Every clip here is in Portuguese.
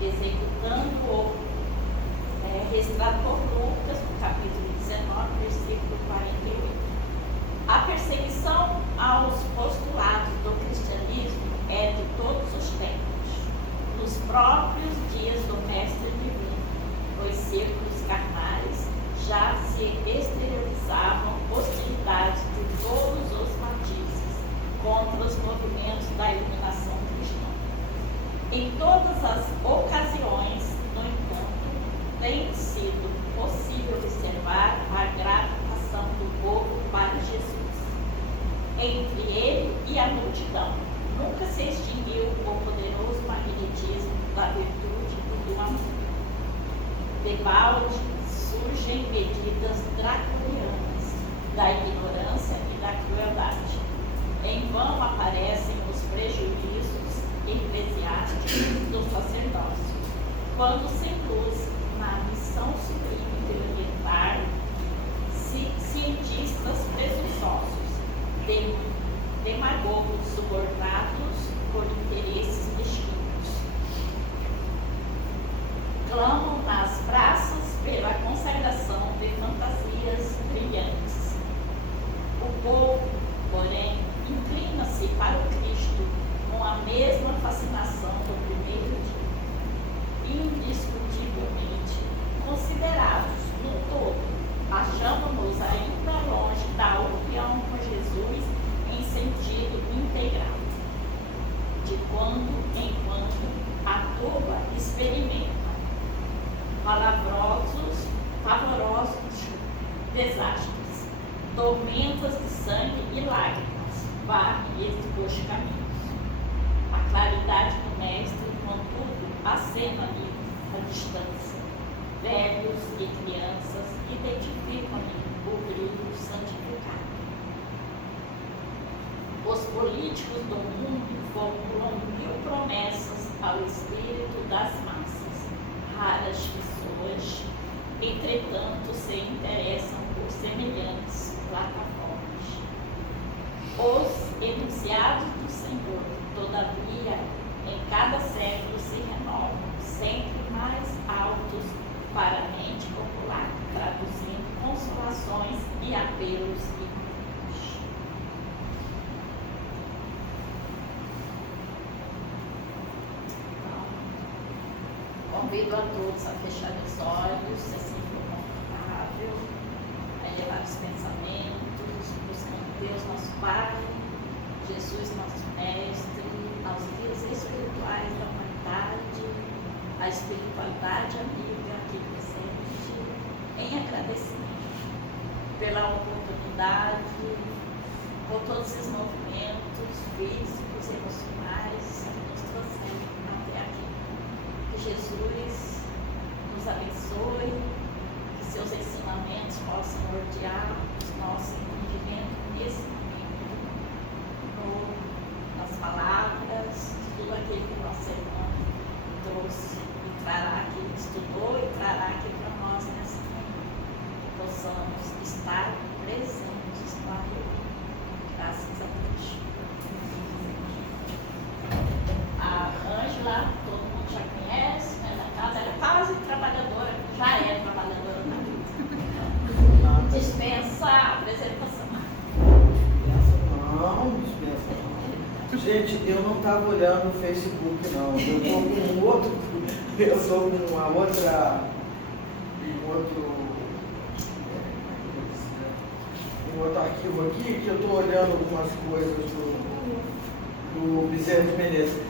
executando-o, registrado por Lucas, no capítulo 19, versículo 48. A perseguição aos postulados do cristianismo é de todos os tempos. Nos próprios dias do Mestre Divino, os círculos carnais já se exteriorizavam hostilidades de todos os matizes contra os movimentos da iluminação cristã. Em todas as ocasiões, no entanto, tem sido possível observar a gravitação do povo para Jesus. Entre ele e a multidão, nunca se extinguiu o poderoso magnetismo da virtude e do amor. Debalde surgem medidas draconianas da ignorância e da crueldade. Em vão aparecem os prejuízos eclesiásticos do sacerdócio, quando se induz na missão sublime de orientar cientistas presunçosos, demagogos subornados por interesses mesquinhos. Clamam nas praças pela consagração de fantasias brilhantes. O povo, porém, inclina-se para o Cristo com a mesma fascinação do primeiro dia. Indiscutivelmente considerados no todo, achamos-nos ainda longe da união com Jesus em sentido integral. De quando em quando, a turba experimenta pavorosos desastres, tormentas de sangue e lágrimas varrem os caminhos. A claridade do Mestre, contudo, acena-lhe a distância. Velhos e crianças identificam-lhe o brilho santificado. Os políticos do mundo formulam 1000 promessas ao espírito das massas. Raras pessoas, entretanto, se interessam por semelhantes plataformas. Os enunciados do Senhor, todavia, em cada século se renovam, sempre mais altos para a mente popular, traduzindo consolações e apelos inúteis. Então, convido a todos a fechar os olhos, se assim for confortável, a elevar os pensamentos, buscando Deus nosso Pai, Jesus nosso Mestre, aos guias espirituais da humanidade, a espiritualidade amiga aqui presente, em agradecimento pela oportunidade, por todos esses movimentos físicos, emocionais que nos trouxeram até aqui. Que Jesus nos abençoe, que seus ensinamentos possam nortear o nosso entendimento nesse momento, nas palavras, tudo aquilo que nosso irmão trouxe e trará aqui, estudou e trará aqui para nós nessa manhã. Que possamos estar presentes na reunião. Graças a Deus. A Ângela, todo mundo já conhece, né, da casa, era quase trabalhadora, já é trabalhadora na vida. Dispensa a apresentação. Não, dispensa não. Gente, eu não estava olhando o Facebook, não. Eu estou com um outro. Eu estou com uma outra. Um outro arquivo aqui que eu estou olhando algumas coisas do Bezerra de Menezes.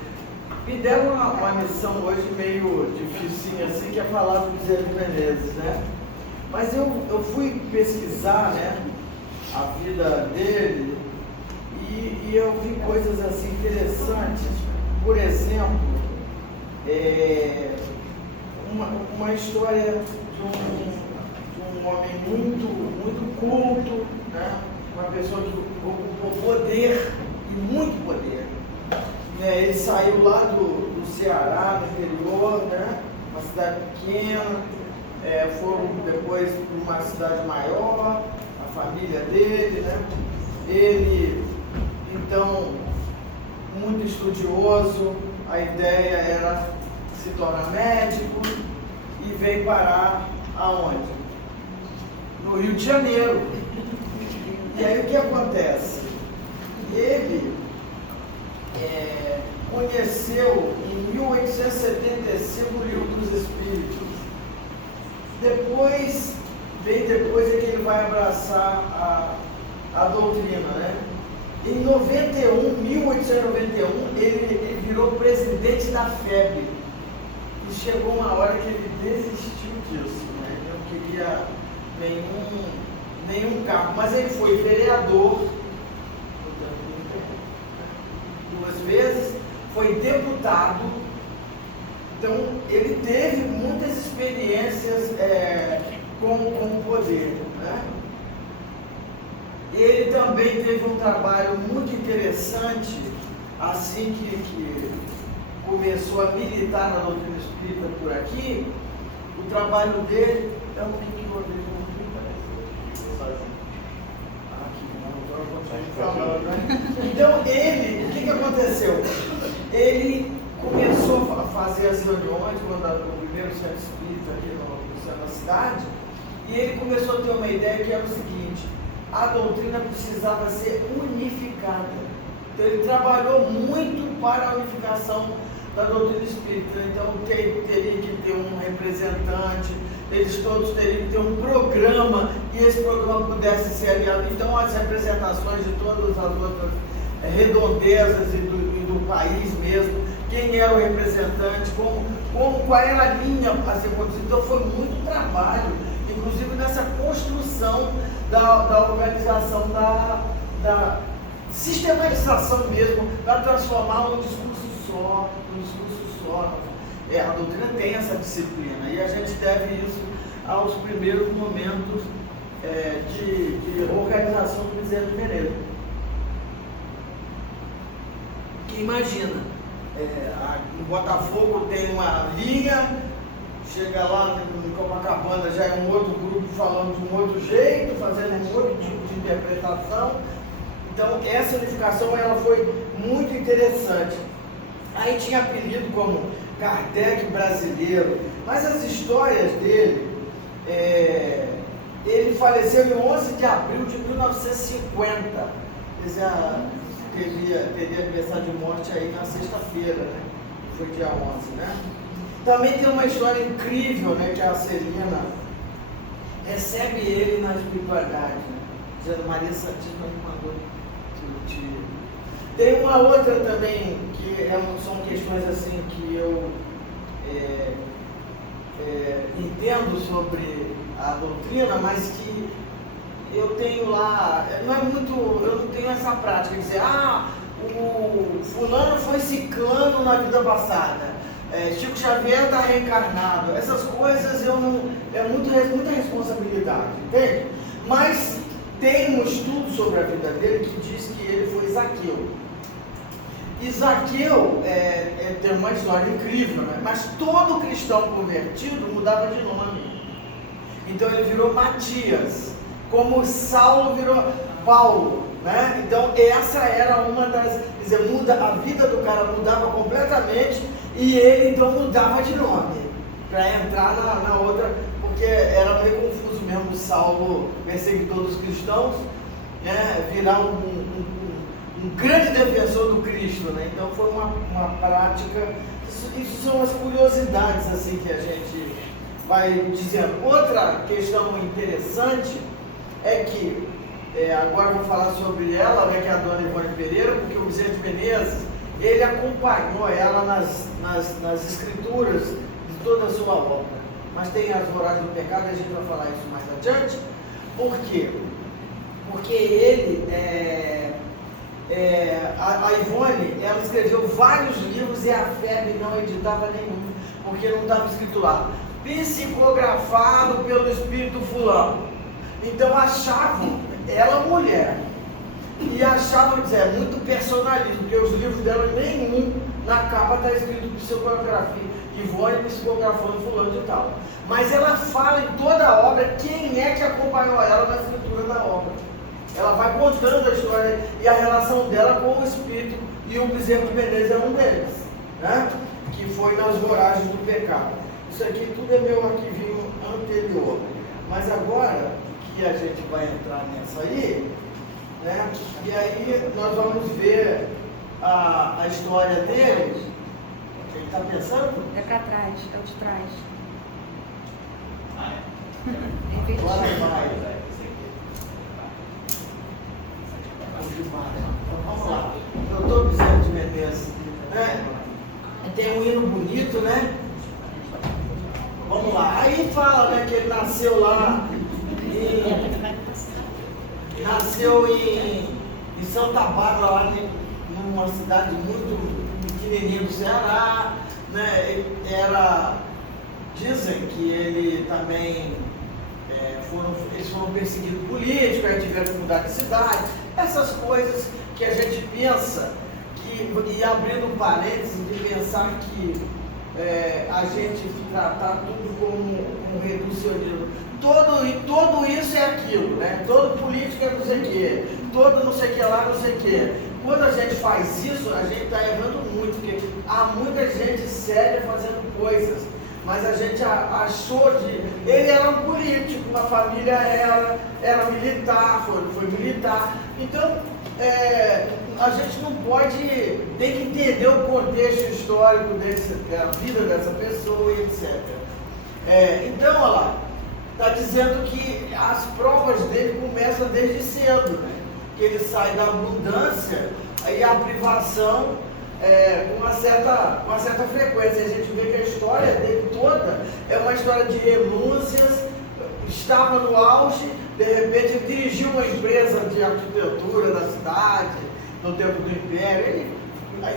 Me deram uma missão hoje meio dificinha assim, que é falar do Bezerra de Menezes, né? Mas eu fui pesquisar, né, a vida dele e eu vi coisas assim interessantes. Por exemplo, uma história de um homem muito culto, né? Uma pessoa que ocupou poder e muito poder. Ele saiu lá do Ceará, no interior, né? Uma cidade pequena, foram depois para uma cidade maior, a família dele, né? Ele, então, muito estudioso, a ideia era se torna médico e vem parar aonde? No Rio de Janeiro. E aí o que acontece? Ele conheceu em 1875 o Livro dos Espíritos. Bem depois é que ele vai abraçar a doutrina, né? Em 1891, ele virou presidente da FEB. E chegou uma hora que ele desistiu disso, né? Ele não queria nenhum cargo. Mas ele foi vereador 2 vezes, foi deputado. Então, ele teve muitas experiências com o poder, né? Ele também teve um trabalho muito interessante, assim que começou a militar na doutrina espírita por aqui. O trabalho dele é um pouquinho Então ele, o que aconteceu? Ele começou a fazer as reuniões no primeiro centro espírita aqui no centro da cidade, e ele começou a ter uma ideia que era o seguinte: a doutrina precisava ser unificada. Então ele trabalhou muito para a unificação da doutrina espírita. Então teria que ter um representante, eles todos teriam que ter um programa, e esse programa pudesse ser aliado. Então as representações de todas as outras redondezas e do país mesmo, quem era o representante, qual era a linha a ser conduzida. Então foi muito trabalho, inclusive nessa construção da organização, da sistematização mesmo, para transformar um discurso só. A doutrina tem essa disciplina, e a gente deve isso aos primeiros momentos de organização do Bezerra de Menezes. Que imagina, em Botafogo tem uma linha, chega lá em Copacabana já é um outro grupo falando de um outro jeito, fazendo um outro tipo de interpretação. Então essa unificação ela foi muito interessante. Aí tinha apelido como Kardec brasileiro, mas as histórias dele, ele faleceu em 11 de abril de 1950, teria aniversário de morte aí na sexta-feira, né? Foi dia 11, né? Também tem uma história incrível, né, que a Celina recebe ele na espiritualidade, né? Dizendo: Maria Santíssima me mandou te. Tem uma outra também, que são questões assim que eu entendo sobre a doutrina, mas que eu tenho lá, eu não tenho essa prática de dizer: o fulano foi ciclano na vida passada, Chico Xavier está reencarnado. Essas coisas eu não, muita responsabilidade, entende? Mas tem um estudo sobre a vida dele que diz que ele foi Zaqueu. E Zaqueu tem uma história incrível, né? Mas todo cristão convertido mudava de nome. Então ele virou Matias, como Saulo virou Paulo, né? Então essa era uma das, quer dizer, a vida do cara mudava completamente, e ele então mudava de nome para entrar na outra, porque era meio confuso mesmo Saulo, perseguidor dos cristãos, né? Virar um grande defensor do Cristo, né? Então foi uma prática. Isso são as curiosidades assim que a gente vai dizendo. Outra questão interessante é que agora eu vou falar sobre ela, né, que é a dona Ivone Pereira, porque o Bezerra de Menezes, ele acompanhou ela nas escrituras de toda a sua obra. Mas tem as Voragens do Pecado, a gente vai falar isso mais adiante. Por quê? Porque ele a Ivone, ela escreveu vários livros e a FEB não editava nenhum, porque não estava escrito lá: psicografado pelo espírito fulano. Então achavam ela mulher, e achavam, dizer, muito personalismo, porque os livros dela nenhum na capa está escrito psicografia, Ivone psicografando fulano de tal. Mas ela fala em toda a obra quem é que acompanhou ela na escritura da obra. Ela vai contando a história e a relação dela com o espírito, e o Bezerra de Menezes é um deles. né? Que foi nas voragens do pecado. Isso aqui tudo é meu arquivinho anterior. Mas agora que a gente vai entrar nessa aí, né? E aí nós vamos ver a história dele. Ele está pensando? É para trás, é o de trás. Agora vai. Vamos lá. Doutor Vicente de Menezes, né? Tem um hino bonito, né? Vamos lá. Aí fala, né, que ele nasceu lá em Santa Bárbara, lá numa cidade muito pequenininha do Ceará, né? Dizem que ele também eles foram perseguidos políticos, aí tiveram que mudar de cidade, essas coisas que a gente pensa, e abrindo um parênteses, de pensar que a gente tratar tudo como um reducionismo. Todo isso é aquilo, né? Todo político é não sei o quê, todo não sei o que lá, não sei o quê. Quando a gente faz isso, a gente está errando muito, porque há muita gente séria fazendo coisas. Mas a gente achou de... Ele era um político, a família era militar, foi militar. Então, a gente não pode... Tem que entender o contexto histórico da vida dessa pessoa e etc. Então, olha lá, está dizendo que as provas dele começam desde cedo, né? Que ele sai da abundância e a privação... com uma certa frequência. A gente vê que a história dele toda é uma história de renúncias, estava no auge, de repente ele dirigiu uma empresa de arquitetura da cidade, no tempo do Império, ele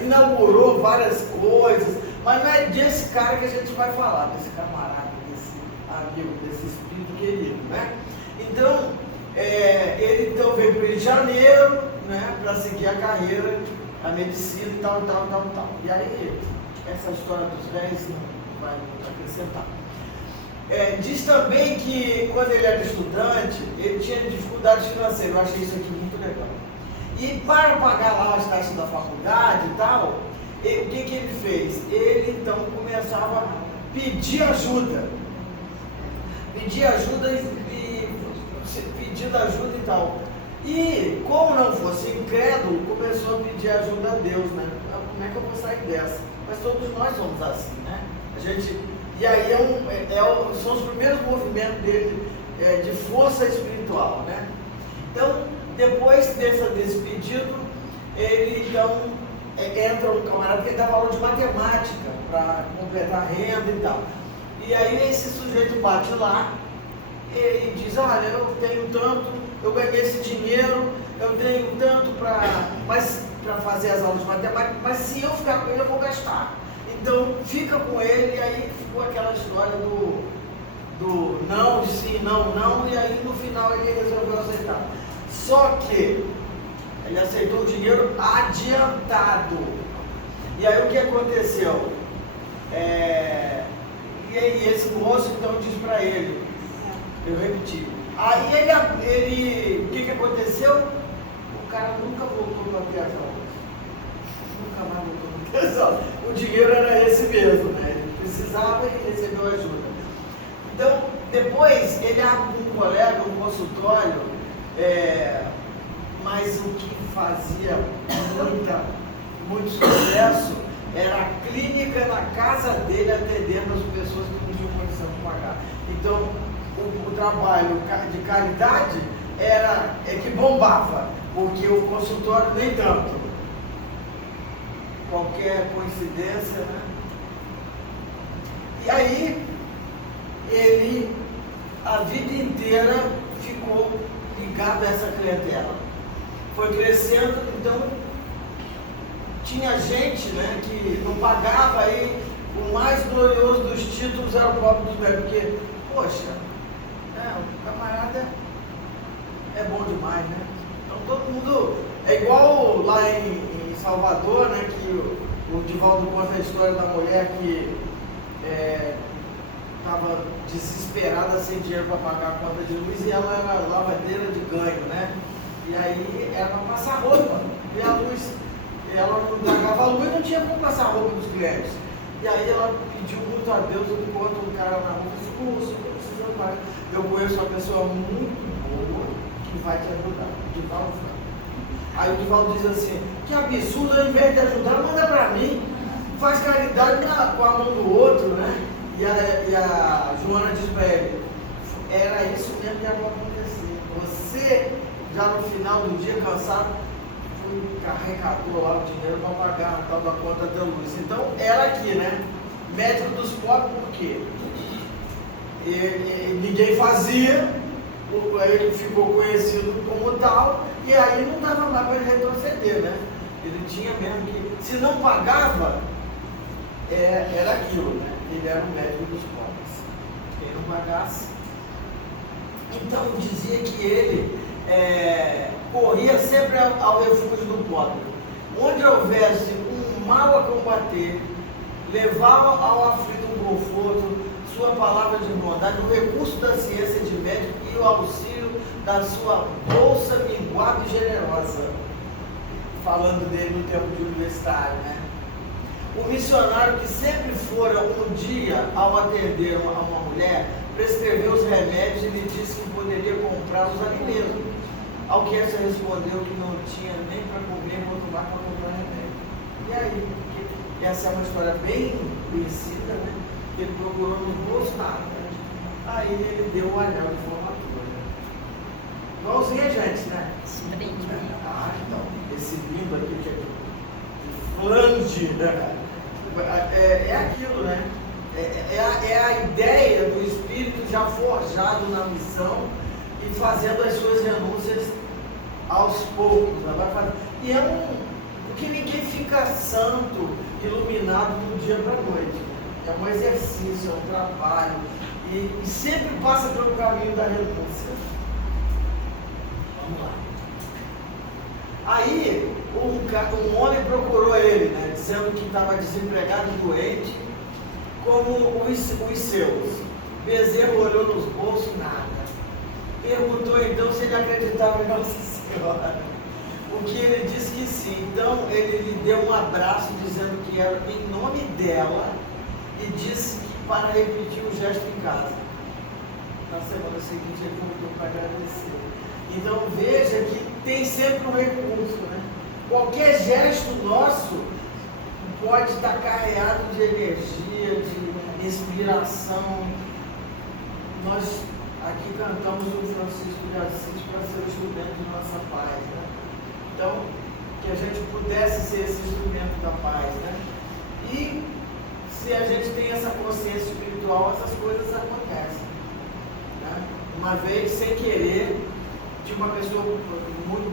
inaugurou várias coisas, mas não é desse cara que a gente vai falar, desse camarada, desse amigo, desse espírito querido, né? Então, ele então veio para o Rio de Janeiro, né, para seguir a carreira, a medicina e tal. E aí, essa história dos 10 não vai acrescentar. Diz também que quando ele era estudante, ele tinha dificuldades financeiras. Eu achei isso aqui muito legal. E para pagar lá as taxas da faculdade e tal, o que ele fez? Ele então começava a pedir ajuda. Pedindo ajuda e tal. E, como não fosse incrédulo, começou a pedir ajuda a Deus, né? Como é que eu vou sair dessa? Mas todos nós somos assim, né? E aí são os primeiros movimentos dele de força espiritual, né? Então, depois desse pedido, ele então entra um camarada que dava aula de matemática para completar a renda e tal. E aí esse sujeito bate lá e diz, olha, eu tenho tanto, eu ganhei esse dinheiro, eu tenho tanto para fazer as aulas de matemática, mas se eu ficar com ele eu vou gastar. Então fica com ele, e aí ficou aquela história do não, de sim, não, e aí no final ele resolveu aceitar. Só que ele aceitou o dinheiro adiantado. E aí o que aconteceu? E aí esse moço então diz para ele, eu repeti. Aí o que aconteceu? O cara nunca voltou para ter as aulas. Nunca mais voltou para ter as aulas. O dinheiro era esse mesmo, né? Ele precisava e recebeu ajuda. Então, depois ele abre um colega, um consultório, mas o que fazia muito sucesso era a clínica na casa dele, atendendo as pessoas que não tinham condição de pagar. Então, o trabalho de caridade que bombava, porque o consultório nem tanto. Qualquer coincidência, né? E aí, ele, a vida inteira, ficou ligado a essa clientela. Foi crescendo, então, tinha gente, né, que não pagava, aí o mais glorioso dos títulos era o próprio dos médicos, porque, poxa, o camarada é bom demais, né? Então todo mundo, é igual lá em Salvador, né, que o Divaldo conta a história da mulher que estava desesperada, sem dinheiro para pagar a conta de luz, e ela era lavadeira de ganho, né? E aí era para passar roupa, e a luz, ela não pagava a luz e não tinha como passar a roupa dos clientes. E aí ela pediu muito a Deus, enquanto um cara na rua disse, moço, eu preciso pagar. Eu conheço uma pessoa muito boa que vai te ajudar. Divaldo vai. Aí o Divaldo diz assim, que absurdo, ao invés de ajudar, manda para mim. Faz caridade com a mão do outro, né? E a Joana diz para ele, era isso mesmo que ia acontecer. Você, já no final do dia, cansado, carregador lá o dinheiro para pagar a tal da conta da luz. Então, ela aqui, né? Médico dos pobres, por quê? Ninguém fazia, ele ficou conhecido como tal, e aí não dava mais para ele retroceder, né? Ele tinha mesmo que, se não pagava, era aquilo, né? Ele era o médico dos pobres. Quem não pagasse. Então, dizia que ele corria sempre ao refúgio do pobre. Onde houvesse um mal a combater, levava ao aflito um conforto, sua palavra de bondade, o recurso da ciência de médico e o auxílio da sua bolsa minguada e generosa. Falando dele no tempo de universitário, né? O missionário que sempre fora um dia ao atender a uma mulher, prescreveu os remédios e lhe disse que poderia comprar os alimentos. Ao que essa respondeu que não tinha nem para comer, quanto mais para comprar remédio. E aí, essa é uma história bem conhecida, né? Ele procurou nos bolsos nada. Né? Aí ele deu o anel de formatura. Igualzinho a gente, né? Ah, então, esse lindo aqui que é de flange, né? É aquilo, né? É a ideia do Espírito já forjado na missão e fazendo as suas renúncias aos poucos. E porque ninguém fica santo, iluminado do dia para a noite. É um exercício, é um trabalho. E sempre passa pelo caminho da renúncia. Vamos lá. Aí, um homem procurou ele, né, dizendo que estava desempregado e doente, como os seus. Bezerro olhou nos bolsos, nada. Perguntou então se ele acreditava em Nossa Senhora. O que ele disse que sim. Então ele lhe deu um abraço dizendo que era em nome dela e disse que para repetir o gesto em casa. Na semana seguinte ele voltou para agradecer. Então veja que tem sempre um recurso, né? Qualquer gesto nosso pode estar carregado de energia, de inspiração. Nós aqui cantamos o Francisco de Assis para ser o instrumento de nossa paz, né? Então, que a gente pudesse ser esse instrumento da paz, né? E se a gente tem essa consciência espiritual, essas coisas acontecem, né? Uma vez, sem querer, tinha uma pessoa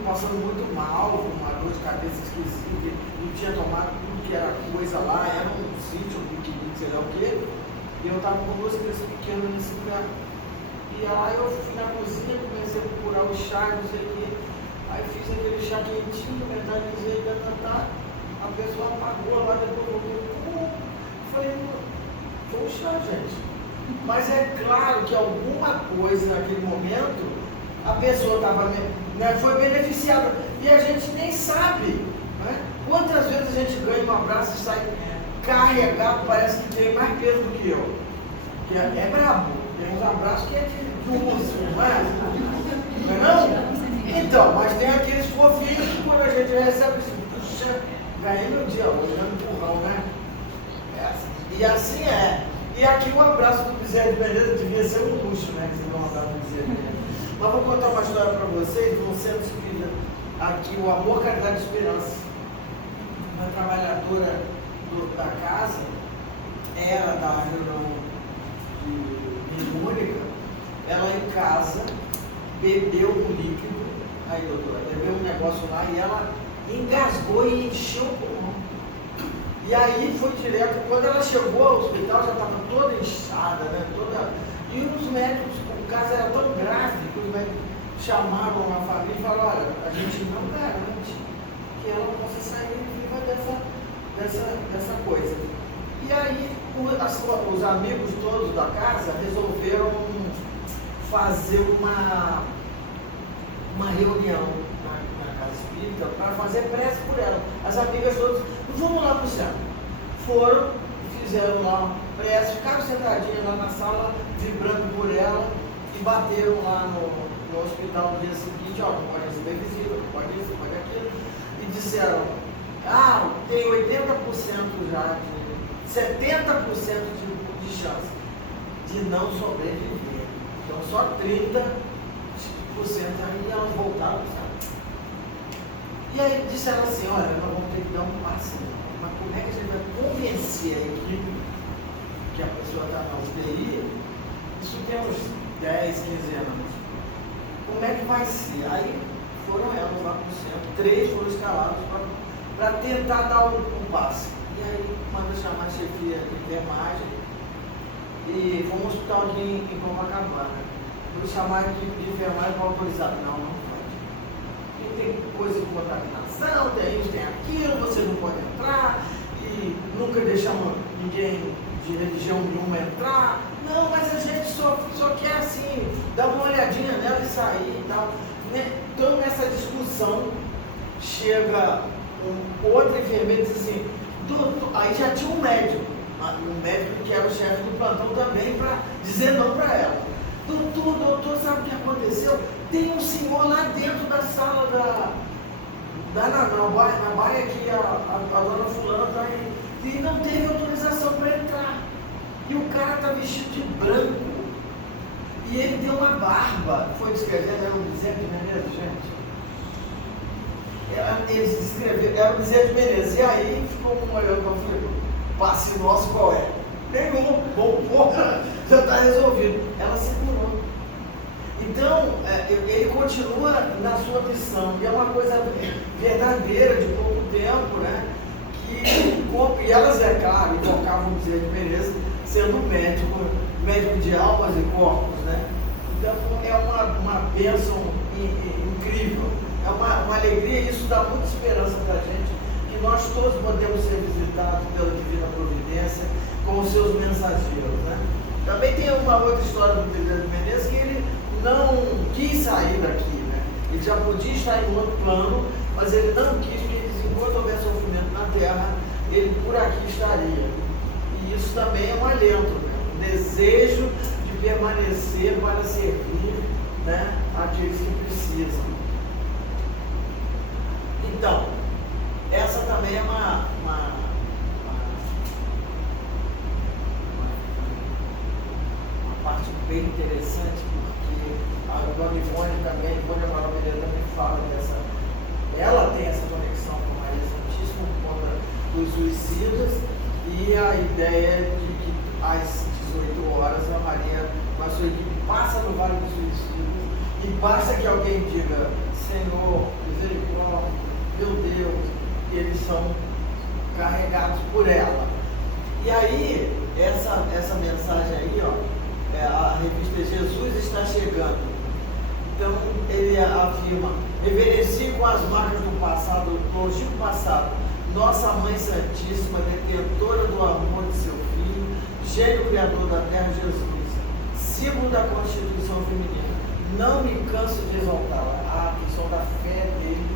passando muito mal, com uma dor de cabeça esquisita, e tinha tomado tudo que era coisa lá, era um sítio, um piquenique, sei lá o quê, e eu estava com duas crianças pequenas nesse lugar. E aí eu fui na cozinha, comecei a procurar o chá, não sei o quê. Aí fiz aquele chá quentinho, mentalizei, a pessoa apagou lá, depois voltou. Falei, foi um chá, gente. Mas é claro que alguma coisa naquele momento, a pessoa estava, né, foi beneficiada. E a gente nem sabe, né? Quantas vezes a gente ganha um abraço e sai carregado, parece que tem mais peso do que eu. Que é brabo. Tem uns abraços que é de urso, não é? Não é não? Então, mas tem aqueles fofinhos que quando a gente recebe, puxa, ganhei meu dia hoje, né? Empurrão, né? E assim é. E aqui o abraço do Bezerra de Menezes devia ser um luxo, né? Que vocês vão dar do Bezerra de Menezes. Mas vou contar uma história para vocês, de um centro espírita, aqui, o Amor, Caridade e Esperança. Uma trabalhadora da casa, era da reunião única, ela em casa bebeu um líquido, aí doutora, bebeu um negócio lá e ela engasgou e encheu o pulmão. E aí foi direto, quando ela chegou ao hospital já estava toda inchada, né? E os médicos, o caso era tão grave que os médicos chamaram a família e falaram, olha, a gente não garante que ela possa sair viva dessa coisa. E aí os amigos todos da casa resolveram fazer uma reunião na casa espírita. espírita para fazer prece por ela. As amigas todas, vamos lá para o céu. Foram, fizeram lá prece, ficaram sentadinhas lá na sala, vibrando por ela, e bateram lá no hospital no dia seguinte, ó, não pode receber visita, não pode isso, não pode aquilo, e disseram, tem 80% já, 70% de chance de não sobreviver. Então só 30% aí elas voltaram, sabe? E aí disseram assim, olha, nós vamos ter que dar um passe, mas como é que a gente vai convencer a equipe que a pessoa está na UTI? Isso tem uns 10, 15 anos. Como é que vai ser? Aí foram elas lá para o centro, 3 foram escalados para tentar dar um passe. E aí manda chamar a chefia de enfermagem e foi um hospital aqui em Copacabana. Vou chamar a equipe de enfermagem para autorizar. Não pode. Porque tem coisa de contaminação, tem isso, tem aquilo, você não pode entrar, e nunca deixamos ninguém de religião nenhuma entrar. Não, mas a gente só quer assim, dar uma olhadinha nela e sair e tal. Então nessa discussão chega outro enfermeiro e diz assim, doutor, aí já tinha um médico que era o chefe do plantão também, para dizer não para ela. Doutor, sabe o que aconteceu? Tem um senhor lá dentro da sala na baia que a dona fulana está aí, e não teve autorização para entrar. E o cara está vestido de branco. E ele deu uma barba. Foi descrevendo, era um Bezerra de Menezes, gente. Eles descreveram, era o Bezerra de Menezes. E aí ficou um olhando para o falei, passe nosso qual é? Nenhum. Bom, porra, já está resolvido. Ela segurou. Então, ele continua na sua missão. E é uma coisa verdadeira, de pouco tempo, né? E elas, é claro, invocavam o Bezerra de Menezes, sendo médico de almas e corpos, né? Então é uma bênção incrível, é uma alegria, e isso dá muita esperança para a gente, que nós todos podemos ser visitados pela Divina Providência com os seus mensageiros, né? Também tem uma outra história do Bezerra de Menezes, que ele não quis sair daqui, né? Ele já podia estar em outro plano, mas ele não quis, porque ele disse, enquanto houver sofrimento na Terra, ele por aqui estaria. E isso também é um alento, né? Um desejo de permanecer para servir, né, aqueles que precisam. Então, essa também é uma parte bem interessante, porque a dona Ivone também, Ivone Amaral Pereira também fala dessa. Ela tem essa conexão com Maria Santíssima por conta dos suicidas, e a ideia é de que às 18 horas a Maria, com a sua equipe, passa no Vale dos Suicidas, e basta que alguém diga, Senhor, misericórdia, meu Deus, e eles são carregados por ela. E aí, essa mensagem aí, a revista Jesus está chegando. Então ele afirma, reverencie com as marcas do passado, do longínquo passado, nossa Mãe Santíssima, detentora do amor de seu Filho, gênio criador da terra, Jesus, símbolo da Constituição Feminina. Não me canso de exaltá-la, a questão da fé dele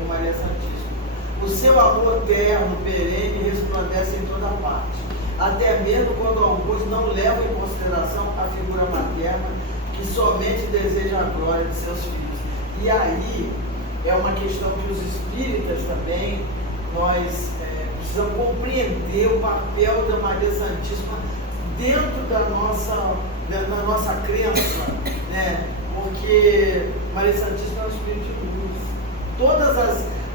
em Maria Santíssima. O seu amor terno, perene, resplandece em toda parte, até mesmo quando alguns não levam em consideração a figura materna, que somente deseja a glória de seus filhos. E aí é uma questão que os espíritas também, nós precisamos compreender o papel da Maria Santíssima dentro da nossa crença, né? Porque Maria Santíssima é um espírito de luz. Todas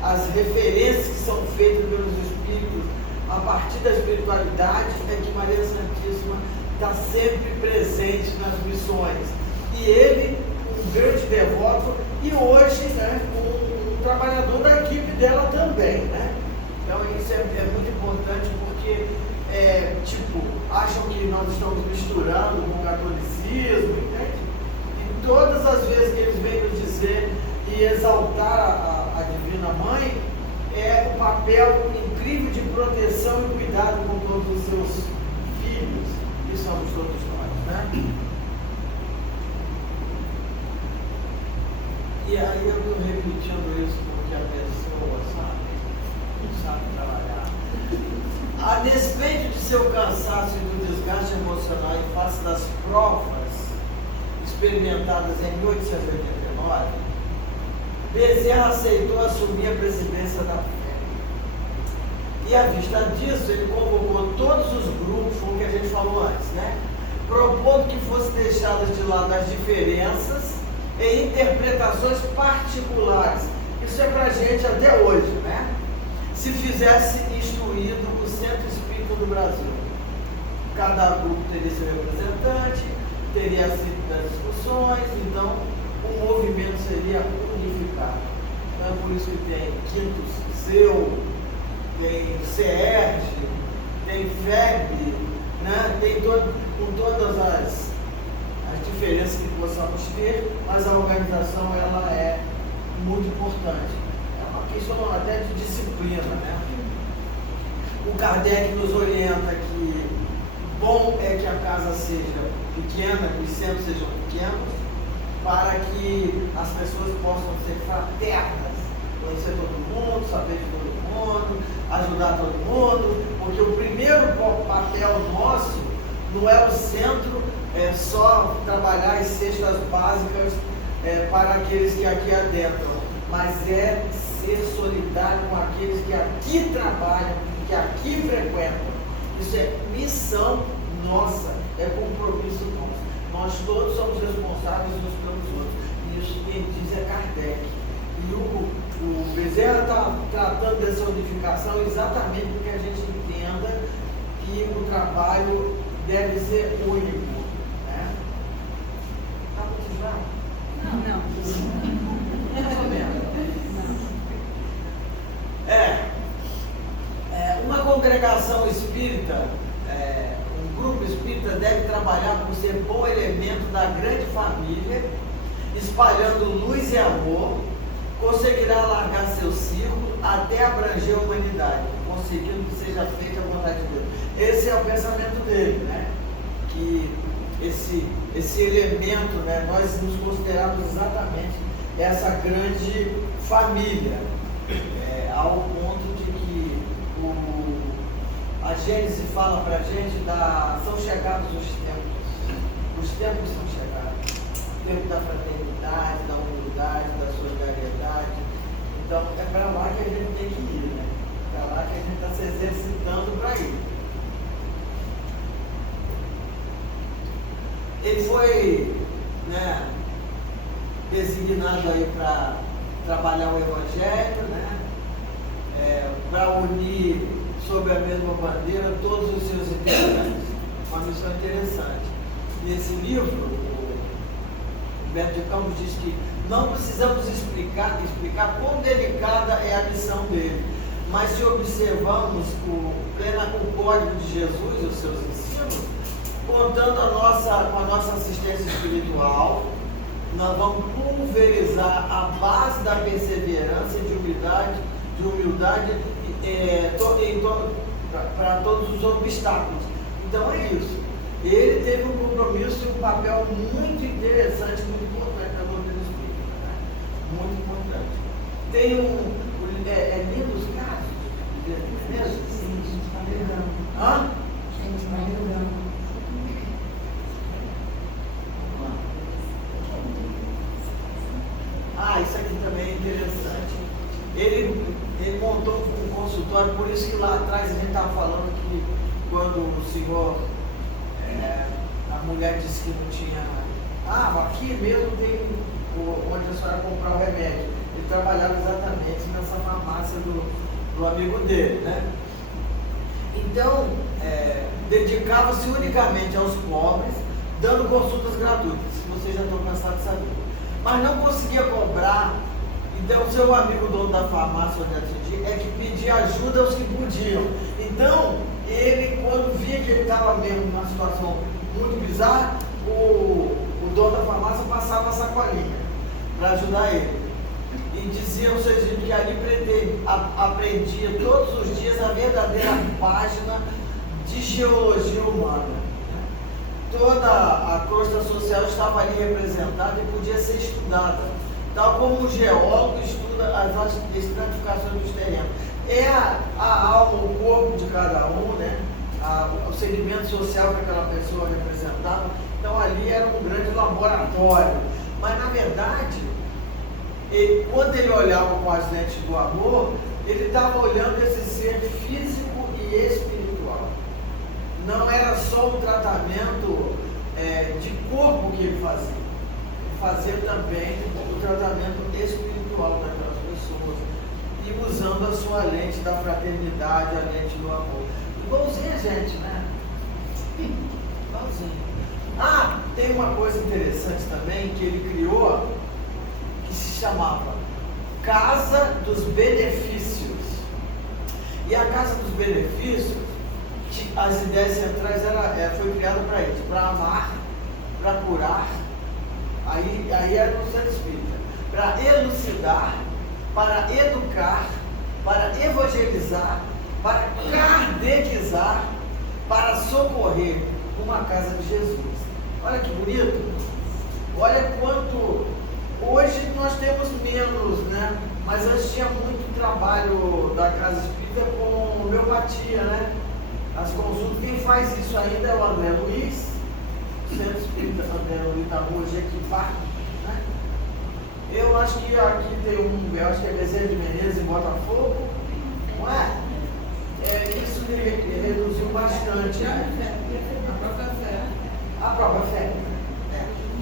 as referências que são feitas pelos espíritos a partir da espiritualidade é que Maria Santíssima está sempre presente nas missões. E ele, um grande devoto, e hoje, né, um trabalhador da equipe dela também, né? Então isso é muito importante, porque acham que nós estamos misturando com o catolicismo, entende? E todas as vezes que eles vêm nos dizer e exaltar a Divina Mãe, é o papel incrível de proteção e cuidado com todos os seus filhos, que somos todos nós, né? E aí eu estou repetindo isso porque que a pessoa, sabe, não sabe trabalhar. A despeito de seu cansaço e do desgaste emocional em face das provas experimentadas em 1889, Bezerra aceitou assumir a presidência da fé. E à vista disso, ele convocou todos os grupos, foi o que a gente falou antes, né? Propondo que fossem deixadas de lado as diferenças e interpretações particulares. Isso é para a gente até hoje, né? Se fizesse instruído o Centro Espírita do Brasil. Cada grupo teria seu representante, teria sido das discussões, então o movimento seria unificado. Então é por isso que tem Quinto Seu, tem CERJ, tem FEB, né? Tem com todas as diferenças que possamos ter, mas a organização ela é muito importante. É uma questão até de disciplina, né? O Kardec nos orienta que bom é que a casa seja pequena, que os centros sejam pequenos, para que as pessoas possam ser fraternas, conhecer todo mundo, saber de todo mundo, ajudar todo mundo, porque o primeiro papel nosso não é o centro, é só trabalhar as cestas básicas para aqueles que aqui adentram, mas é ser solidário com aqueles que aqui trabalham, que aqui frequentam. Isso é missão nossa, é compromisso nosso. Nós todos somos responsáveis uns pelos outros. E isso quem diz é Kardec. E o Bezerra está tratando dessa unificação exatamente porque a gente entenda que o trabalho deve ser único. Né? Está muito claro? Não. Mais ou menos. Uma congregação espírita, um grupo espírita deve trabalhar por ser bom elemento da grande família, espalhando luz e amor, conseguirá alargar seu círculo até abranger a humanidade, conseguindo que seja feita a vontade de Deus. Esse é o pensamento dele, né? Que esse elemento, né, nós nos consideramos exatamente essa grande família, ao ponto de que a Gênese fala para a gente são chegados os tempos são chegados, o tempo da fraternidade, da humildade, da solidariedade. Então é para lá que a gente tem que ir, né? É para lá que a gente está se exercitando para ir. Ele foi, né, designado aí para trabalhar o Evangelho, né? Para unir sob a mesma bandeira todos os seus integrantes. Uma missão interessante. Nesse livro, o Humberto de Campos diz que não precisamos explicar quão delicada é a missão dele, mas se observamos o código de Jesus e os seus ensinos, contando com a nossa assistência espiritual, nós vamos pulverizar a base da perseverança e de humildade para todos os obstáculos. Então é isso. Ele teve um compromisso e um papel muito interessante, muito importante na doutrina espírita, né? Muito importante. Tem lindo os casos? Mesmo? Sim, a gente está lembrando. Hã? A gente vai lembrando. Isso aqui também é interessante. Ele montou um consultório, por isso que lá atrás a gente estava falando que quando o senhor, a mulher disse que não tinha, aqui mesmo tem onde a senhora comprar o remédio. Ele trabalhava exatamente nessa farmácia do amigo dele, né? Então, dedicava-se unicamente aos pobres, dando consultas gratuitas, se vocês já estão cansados de saber. Mas não conseguia cobrar. Então, o seu amigo dono da farmácia onde atendia é que pedia ajuda aos que podiam. Então, ele, quando via que ele estava mesmo numa situação muito bizarra, o dono da farmácia passava a sacolinha para ajudar ele. E dizia ao seu espírito que ali aprendia todos os dias a verdadeira página de geologia humana. Toda a crosta social estava ali representada e podia ser estudada. tal como o geólogo estuda as estratificações dos terrenos. É a alma, o corpo de cada um, né? O segmento social que aquela pessoa representava. Então ali era um grande laboratório. Mas na verdade, quando ele olhava com as lentes do amor, ele estava olhando esse ser físico e espiritual. Não era só um tratamento de corpo que ele fazia. Ele fazia também o tratamento espiritual daquelas pessoas. E usando a sua lente da fraternidade, a lente do amor. Igualzinho a gente, né? Igualzinho. Tem uma coisa interessante também que ele criou, que se chamava Casa dos Benefícios. E a Casa dos Benefícios, as ideias centrais foi criada para isso, para amar, para curar, aí era no centro espírita, para elucidar, para educar, para evangelizar, para catequizar, para socorrer, uma casa de Jesus. Olha que bonito, olha quanto, hoje nós temos menos, né? Mas antes tinha muito trabalho da casa espírita com homeopatia, né? As consultas, quem faz isso ainda é o André Luiz, Centro Espírita André Luiz da Rua Jequipá, né? Eu acho que aqui tem eu acho que é Bezerra de Menezes em Botafogo, não é? Isso reduziu bastante, né? A própria fé.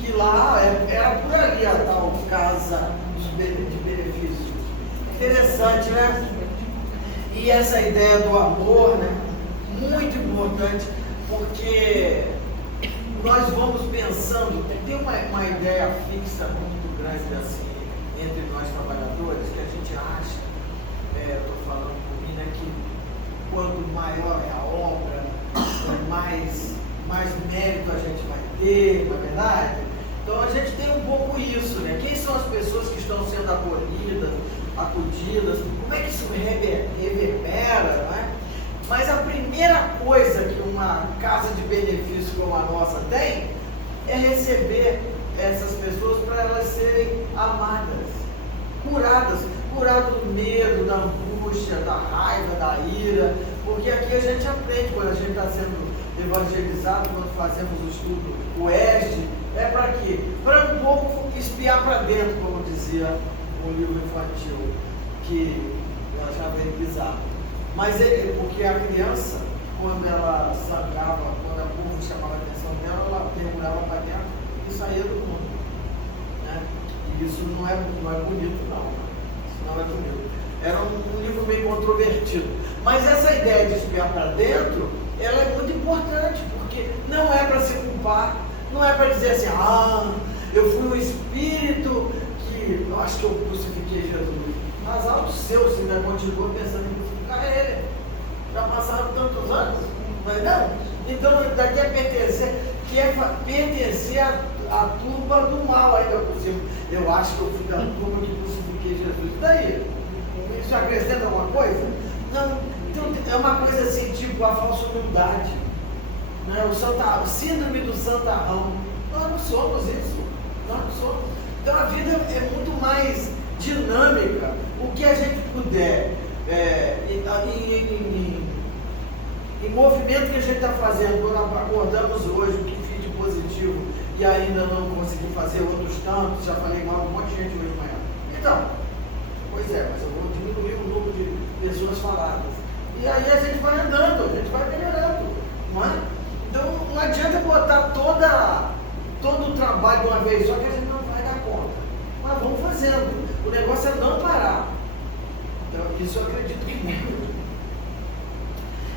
Que lá era por ali a tal casa de benefícios. Interessante, né? E essa ideia do amor, né? Muito importante, porque nós vamos pensando, tem uma ideia fixa muito grande assim, entre nós trabalhadores, que a gente acha, estou falando por mim, né, que quanto maior é a obra, mais mérito a gente vai ter, não é verdade? Então a gente tem um pouco isso, né? Quem são as pessoas que estão sendo acudidas, como é que isso reverbera, não é? Mas a primeira coisa que uma casa de benefício como a nossa tem é receber essas pessoas para elas serem amadas, curadas do medo, da angústia, da raiva, da ira, porque aqui a gente aprende quando a gente está sendo evangelizado, quando fazemos o estudo, o ESD, é para quê? Para um pouco espiar para dentro, como dizia o livro infantil, que eu achava ele bizarro. Mas porque a criança, quando ela sangava, quando a povo chamava a atenção dela, ela mergulhava para dentro e saía do mundo. Né? E isso não é bonito, não. Isso não é bonito. Era um livro meio controvertido. Mas essa ideia de espiar para dentro, ela é muito importante, porque não é para se culpar, não é para dizer assim, eu fui um espírito que eu acho que eu crucifiquei Jesus. Mas alto seu, se ainda continua pensando em crucificar ele. Já passaram tantos anos, não é não? Então daqui a pertencer à turma do mal ainda por cima. Eu acho que eu fui da turma que crucifiquei Jesus. E daí? Isso acrescenta alguma coisa? Não. Então é uma coisa assim, tipo a falsa humildade. Né? O síndrome do santarrão. Nós não somos isso. Nós não somos. Então a vida é muito mais dinâmica. O que a gente puder, em movimento que a gente está fazendo, quando acordamos hoje, o que fiz de positivo e ainda não consegui fazer outros tantos, já falei mal um monte de gente hoje de manhã. Então, pois é, mas eu vou diminuir o número de pessoas faladas. E aí a gente vai andando, a gente vai melhorando, não é? Então não adianta botar todo o trabalho de uma vez só, que a gente não vai dar conta. Mas vamos fazendo. O negócio é não parar. Então, isso eu acredito que muito.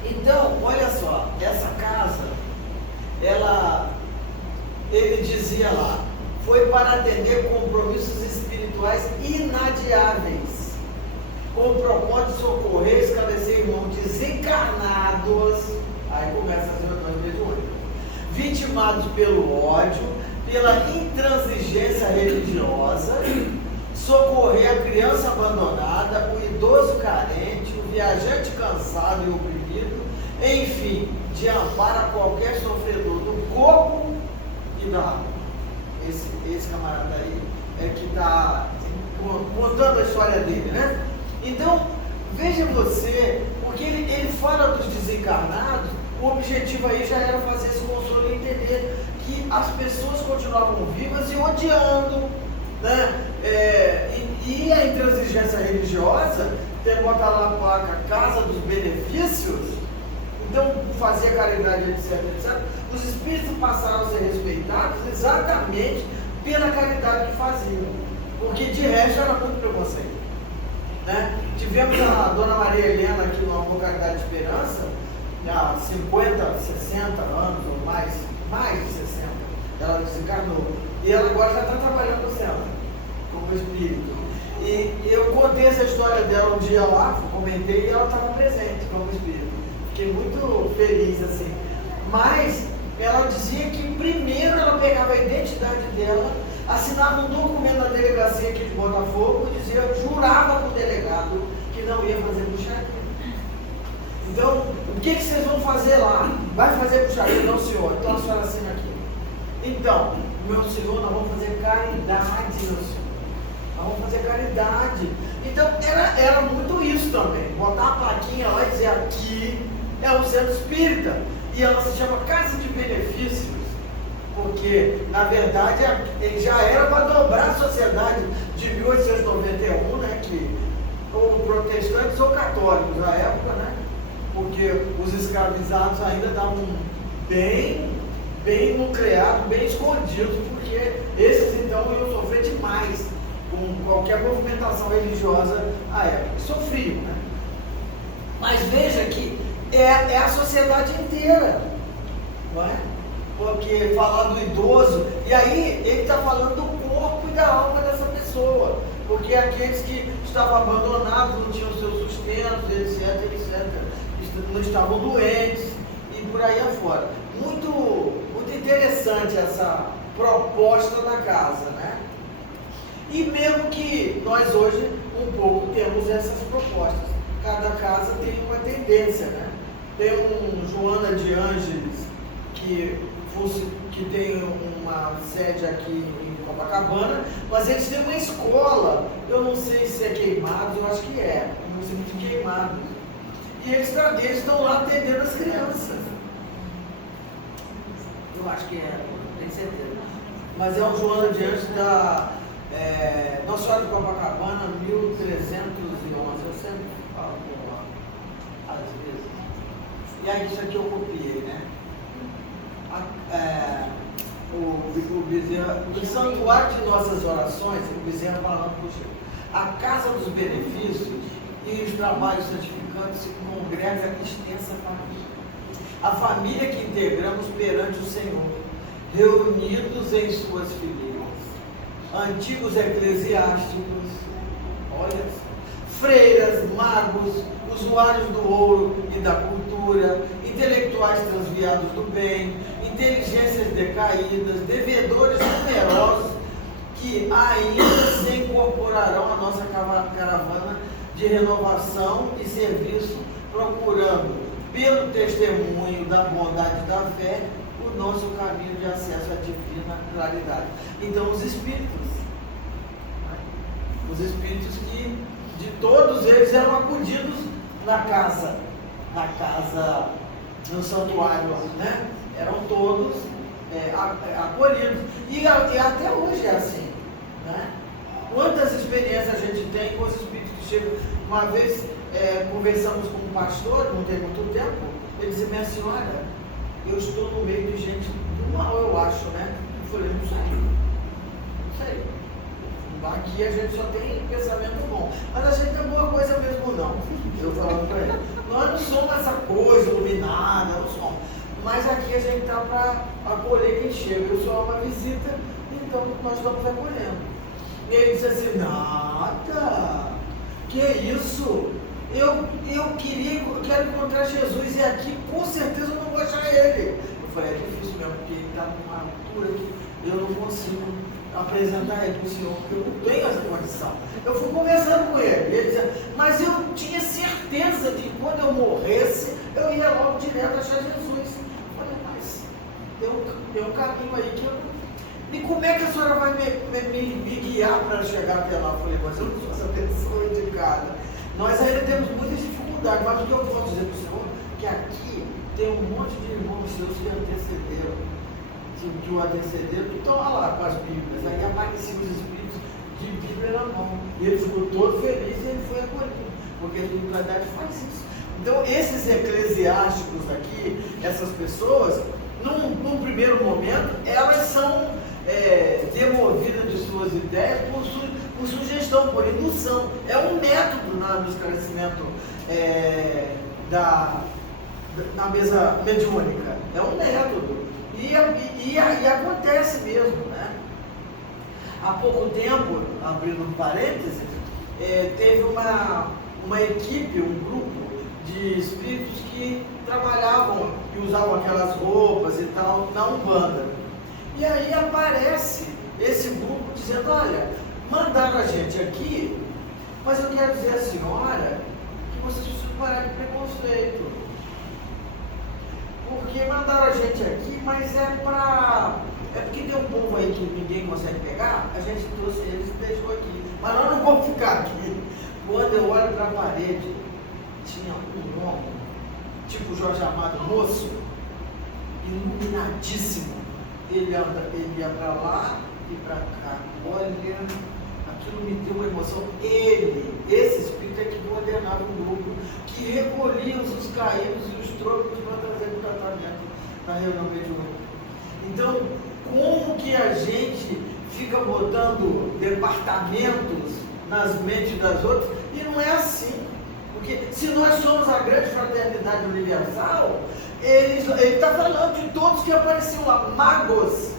Então, olha só, essa casa, ele dizia lá, foi para atender compromissos espirituais inadiáveis, com o propósito de socorrer e esclarecer irmãos desencarnados, aí começa as reuniões mediúnicas, vitimados pelo ódio, pela intransigência religiosa, socorrer a criança abandonada, o idoso carente, o viajante cansado e oprimido, enfim, de amparo a qualquer sofredor do corpo e da alma. Esse camarada aí é que está contando a história dele, né? Então, veja você, porque ele fala dos desencarnados, o objetivo aí já era fazer esse consolo e entender que as pessoas continuavam vivas e odiando, né? E a intransigência religiosa, tem botar lá a placa Casa dos Benefícios, então fazia caridade, etc, etc. Os espíritos passaram a ser respeitados exatamente pela caridade que faziam, porque de resto era muito preconceito, né? Tivemos a Dona Maria Helena aqui no Amor, Caridade e Esperança, há 50, 60 anos ou mais de 60, ela desencarnou, e ela agora já está trabalhando no céu, como espírito. E eu contei essa história dela um dia lá, comentei, e ela estava presente como espírito. Fiquei muito feliz assim. Mas ela dizia que primeiro ela pegava a identidade dela, assinava um documento na delegacia aqui de Botafogo e dizia, jurava para o delegado que não ia fazer bruxaria. Então, o que vocês vão fazer lá? Vai fazer bruxaria? Não, senhor. Então a senhora assina aqui. Então, meu senhor, nós vamos fazer caridade, meu senhor. Nós vamos fazer caridade. Então, era muito isso também. Botar a plaquinha lá e dizer, aqui é o centro espírita. E ela se chama Casa de Benefícios, porque, na verdade, ele já era para dobrar a sociedade de 1891, né, que ou protestantes ou católicos na época, né, porque os escravizados ainda estavam bem nucleados, bem escondidos, porque esses então iam sofrer demais com qualquer movimentação religiosa à época. Sofriam, né? Mas veja que é a sociedade inteira, não é? Porque falar do idoso, e aí ele está falando do corpo e da alma dessa pessoa, porque aqueles que estavam abandonados, não tinham seu sustento, etc, não estavam doentes, e por aí afora. Muito interessante essa proposta da casa, né? E mesmo que nós hoje um pouco temos essas propostas, cada casa tem uma tendência, né? Tem um Joana de Ângeles que tem uma sede aqui em Copacabana, mas eles têm uma escola, eu não sei se é Queimados, eu acho que é, não sei muito de Queimados, e eles estão lá atendendo as crianças, eu acho que é, não tenho certeza, mas é um Joana de Ângeles da Nossa Senhora de Copacabana, 1311, eu sempre falo às vezes, e aí isso aqui eu copiei, né? O Bezerra, o santuário de nossas orações, o Bezerra falando, puxa, a casa dos benefícios e os trabalhos santificantes se congregam a extensa família. A família que integramos perante o Senhor, reunidos em suas fileiras, antigos eclesiásticos, olha, freiras, magos, usuários do ouro e da cultura, intelectuais transviados do bem, inteligências decaídas, devedores numerosos que ainda se incorporarão à nossa caravana de renovação e serviço, procurando, pelo testemunho da bondade e da fé, o nosso caminho de acesso à divina claridade. Então, os espíritos que de todos eles eram acudidos na casa, no santuário, né? Eram todos acolhidos. E até hoje é assim, né? Quantas experiências a gente tem com os espíritos que chegam. Uma vez conversamos com um pastor, não tem muito tempo, ele disse, minha senhora, eu estou no meio de gente do mal, eu acho, né? Eu falei, não sei. Aqui a gente só tem pensamento bom, mas a gente não é boa coisa mesmo não. Eu falando para ele, nós não somos essa coisa iluminada, não somos. Mas aqui a gente está para acolher quem chega. Eu sou uma visita, então nós estamos acolhendo. E ele disse assim, nada, que isso? Eu quero encontrar Jesus e aqui com certeza eu não vou achar ele. Eu falei, é difícil mesmo, porque ele está numa altura que eu não consigo apresentar ele para o senhor, porque eu não tenho essa condição. Eu fui conversando com ele dizia, mas eu tinha certeza de que quando eu morresse, eu ia logo direto achar Jesus. Eu falei, mas tem um caminho aí que E como é que a senhora vai me guiar para chegar até lá? Eu falei, mas eu não sou essa pessoa indicada. Nós ainda temos muitas dificuldades, mas o que eu posso dizer para o senhor é que aqui tem um monte de irmãos seus que antecederam, que o antecederam, que estão lá com as Bíblias. Aí apareciam os espíritos de Bíblia na mão. E ele ficou todo feliz e ele foi acolhido, porque a espiritualidade faz isso. Então, esses eclesiásticos aqui, essas pessoas, num primeiro momento, elas são demovidas de suas ideias por sugestão, por indução. É um método no esclarecimento na mesa mediúnica. É um método. E acontece mesmo, né? Há pouco tempo, abrindo um parêntese, teve uma equipe, um grupo de espíritos que trabalhavam e usavam aquelas roupas e tal na Umbanda. E aí aparece esse grupo dizendo, olha, mandaram a gente aqui, mas eu quero dizer à senhora que vocês precisam parar de preconceito. Porque mandaram a gente aqui, mas é porque tem um povo aí que ninguém consegue pegar, a gente trouxe eles e deixou aqui. Mas nós não vamos ficar aqui. Quando eu olho para a parede, tinha um homem, tipo Jorge Amado, moço, iluminadíssimo. Ele ia para lá e para cá. Olha, aquilo me deu uma emoção. Esse espírito é que coordenava um grupo que recolhia os caídos e os trocos para trazer o tratamento na reunião mediúnica. Então, como que a gente fica botando departamentos nas mentes das outras? E não é assim. Porque se nós somos a grande fraternidade universal, ele está falando de todos que apareciam lá, magos.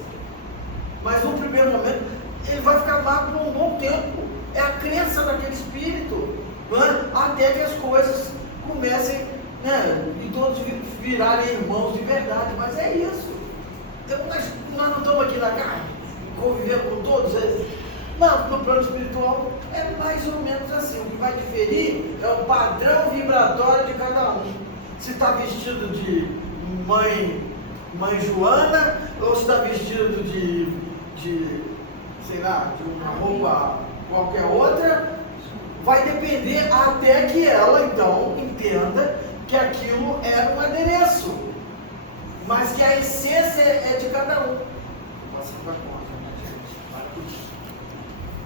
Mas no primeiro momento, ele vai ficar mago por um bom tempo. É a crença daquele espírito, né? Até que as coisas comecem, né? E todos virarem irmãos de verdade. Mas é isso. Então, nós não estamos aqui na carne, convivendo com todos eles. Não, no plano espiritual é mais ou menos assim. O que vai diferir é o padrão vibratório de cada um. Se está vestido de mãe Joana, ou se está vestido de sei lá, de uma roupa qualquer outra, vai depender até que ela então entenda que aquilo era um adereço, mas que a essência é de cada um. Nossa, vai contra, né, gente? Para com isso.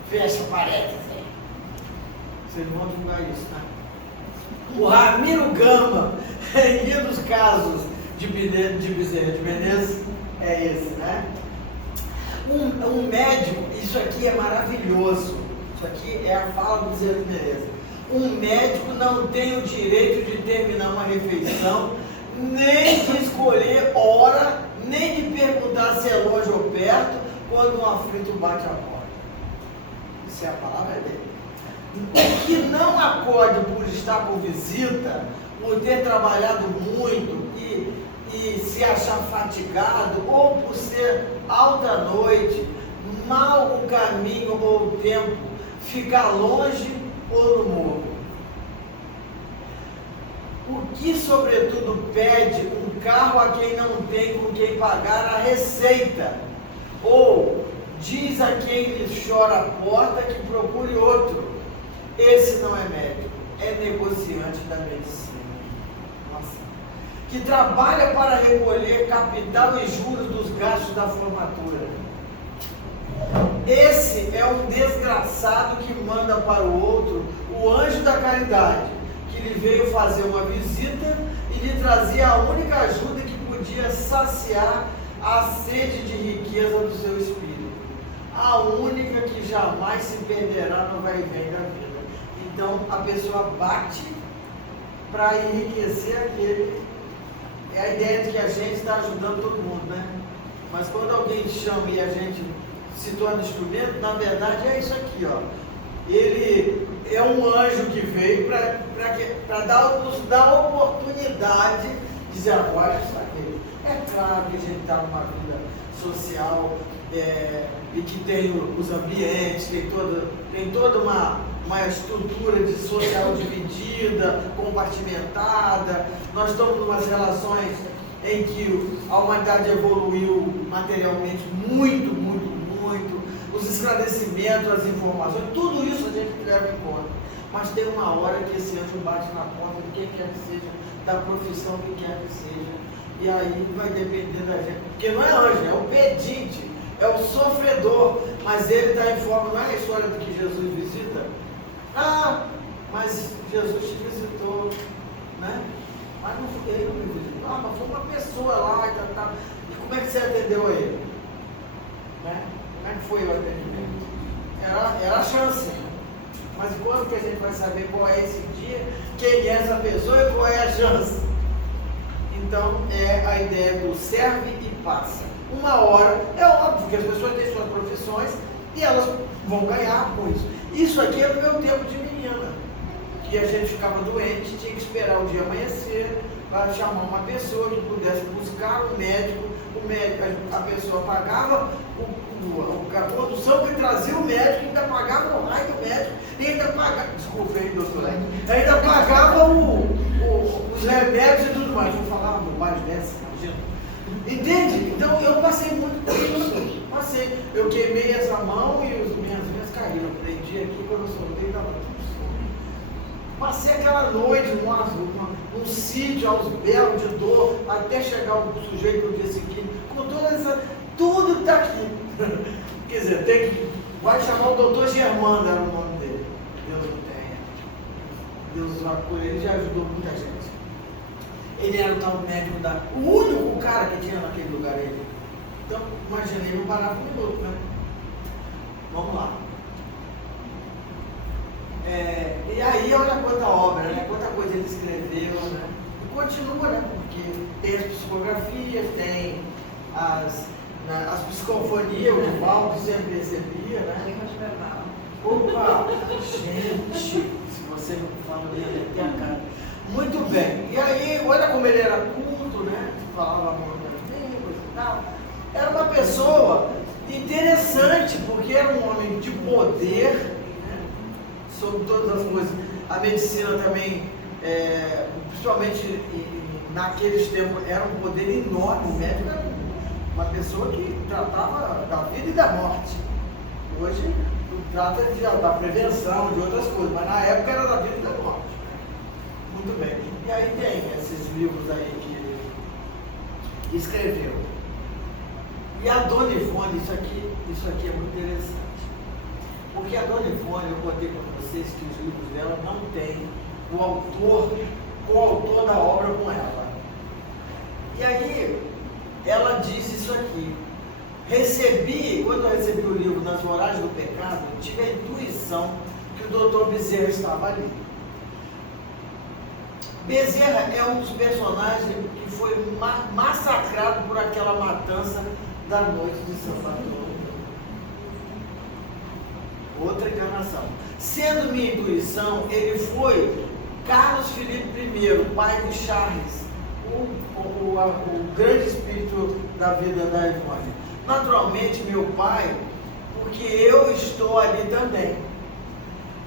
Fecha parênteses aí. Vocês vão divulgar isso, tá? O Ramiro Gama, em Guia dos Casos de Bezerra de Menezes, é esse, né? Um médico, isso aqui é maravilhoso, isso aqui é a fala do Bezerra de Menezes. Um médico não tem o direito de terminar uma refeição, nem de escolher hora, nem de perguntar se é longe ou perto, quando um aflito bate a porta. Isso é a palavra dele. O que não acorde por estar com visita, por ter trabalhado muito e se achar fatigado, ou por ser alta noite, mal o caminho ou o tempo, ficar longe ou no morro. O que sobretudo pede um carro a quem não tem com quem pagar a receita, ou diz a quem lhe chora a porta que procure outro. Esse não é médico, é negociante da medicina. Nossa. Que trabalha para recolher capital e juros dos gastos da formatura. Esse é um desgraçado que manda para o outro o anjo da caridade, que lhe veio fazer uma visita e lhe trazia a única ajuda que podia saciar a sede de riqueza do seu espírito. A única que jamais se perderá no vai e vem da vida. Então a pessoa bate para enriquecer aquele. É a ideia de que a gente está ajudando todo mundo, né? Mas quando alguém chama e a gente se torna instrumento, na verdade é isso aqui, ó. Ele é um anjo que veio para nos dar a oportunidade de dizer agora isso aqui. É claro que a gente está numa vida social e que tem os ambientes, tem toda uma estrutura de social dividida, compartimentada. Nós estamos em umas relações em que a humanidade evoluiu materialmente muito, muito, muito, os esclarecimentos, as informações, tudo isso a gente leva em conta. Mas tem uma hora que esse anjo bate na porta de quem quer que seja, da profissão que quer que seja, e aí vai depender da gente, porque não é anjo, é o pedinte, é o sofredor, mas ele está em forma, não é a história de que Jesus visita? Ah, mas Jesus te visitou, né? Mas não foi ele que me visitou, ah, mas foi uma pessoa lá e tal. E como é que você atendeu a ele? Né? Como é que foi o atendimento? Era a chance. Mas quando que a gente vai saber qual é esse dia, quem é essa pessoa e qual é a chance? Então, é a ideia do serve e passa. Uma hora, é óbvio que as pessoas têm suas profissões e elas vão ganhar com isso. Isso aqui é do meu tempo de menina, que a gente ficava doente, tinha que esperar o dia amanhecer para chamar uma pessoa que pudesse buscar o médico, a pessoa pagava a condução que trazia o médico, ainda pagava o raio do médico, e ainda pagava, desculpa aí, doutor, ainda pagava os remédios e tudo mais. Vou falar uma bobagem dessa, imagina. Entende? Então eu passei muito por isso. Eu queimei essa mão e minhas unhas caíram. Prendi aqui, quando eu soltei, estava tudo sujo. Passei aquela noite num sítio aos belos de dor, até chegar o sujeito no dia seguinte, com toda essa. Tudo está aqui. Quer dizer, vai chamar o doutor Germano, era o nome dele. Deus não tenha. Deus vai por ele, já ajudou muita gente. Ele era o tal médico o único cara que tinha naquele lugar aí. Então, imaginei, não parava um minuto, né? Vamos lá. E aí, olha quanta obra, né? Quanta coisa ele escreveu, né? E continua, né? Porque tem as psicografias, tem as psicofonias, o Divaldo sempre recebia, né? Opa! Gente, se você não fala, eu ia meter a cara. Muito bem. E aí, olha como ele era culto, né? Falava muitas línguas e tal. Era uma pessoa interessante, porque era um homem de poder, né? Sobre todas as coisas. A medicina também, principalmente naqueles tempos, era um poder enorme. O médico era uma pessoa que tratava da vida e da morte. Hoje, trata da prevenção, de outras coisas, mas na época era da vida e da morte. Muito bem. E aí tem esses livros aí que ele escreveu. E a Dona Ivone, isso aqui é muito interessante. Porque a Dona Ivone, eu contei para vocês que os livros dela não tem o autor da obra com ela. E aí, ela diz isso aqui. Quando eu recebi o livro Nas Voragens do Pecado, tive a intuição que o Dr. Bezerra estava ali. Bezerra é um dos personagens que foi massacrado por aquela matança da noite de Santo Antônio. Outra encarnação. Sendo minha intuição, ele foi Carlos Felipe I, pai do Charles, o grande espírito da vida da Ivone. Naturalmente, meu pai, porque eu estou ali também.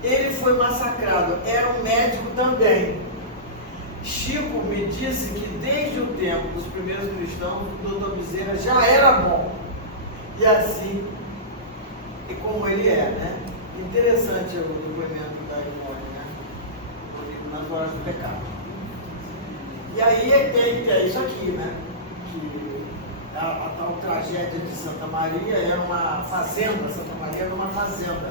Ele foi massacrado, era um médico também. Chico me disse que desde o tempo dos primeiros cristãos, o Dr. Bezerra já era bom. E assim, e como ele é, né? Interessante o depoimento da Ivone, né? O livro Nas Voragens do Pecado. E aí tem isso aqui, né? Que a tal tragédia de Santa Maria era uma fazenda, Santa Maria era uma fazenda.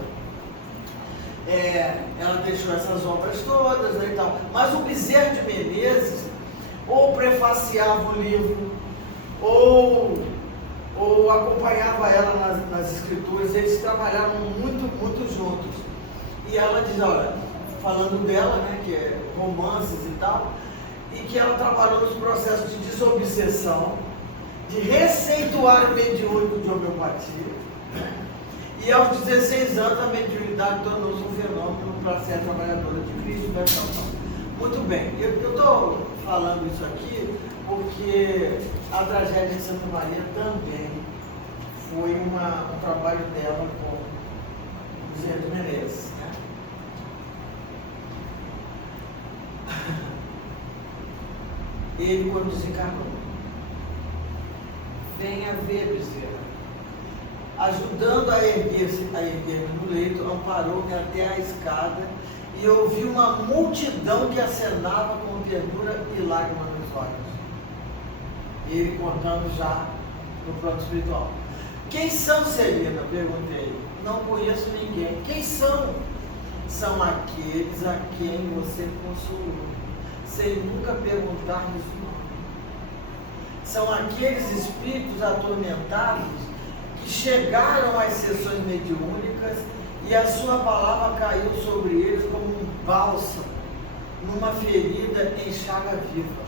Ela deixou essas obras todas, né, e tal. Mas o Bezerra de Menezes ou prefaciava o livro, ou acompanhava ela nas escrituras. Eles trabalhavam muito, muito juntos. E ela diz, olha, falando dela, né, que é romances e tal, e que ela trabalhou nos processos de desobsessão, de receituário mediúnico de homeopatia, né? E aos 16 anos a mediunidade tornou-se um fenômeno para ser trabalhadora de Cristo. Muito bem, eu estou falando isso aqui porque a tragédia de Santa Maria também foi um trabalho dela com Bezerra de Menezes, né? Ele, quando desencarnou, venha ver, Bezerra, ajudando a erguer-me no leito, amparou-me até a escada, e eu vi uma multidão que acenava com ternura e lágrimas nos olhos. Ele contando já no plano espiritual. Quem são, Celina? Perguntei. Não conheço ninguém. Quem são? São aqueles a quem você consolou, sem nunca perguntar-lhes o nome. São aqueles espíritos atormentados que chegaram às sessões mediúnicas e a sua palavra caiu sobre eles como um bálsamo numa ferida em chaga viva.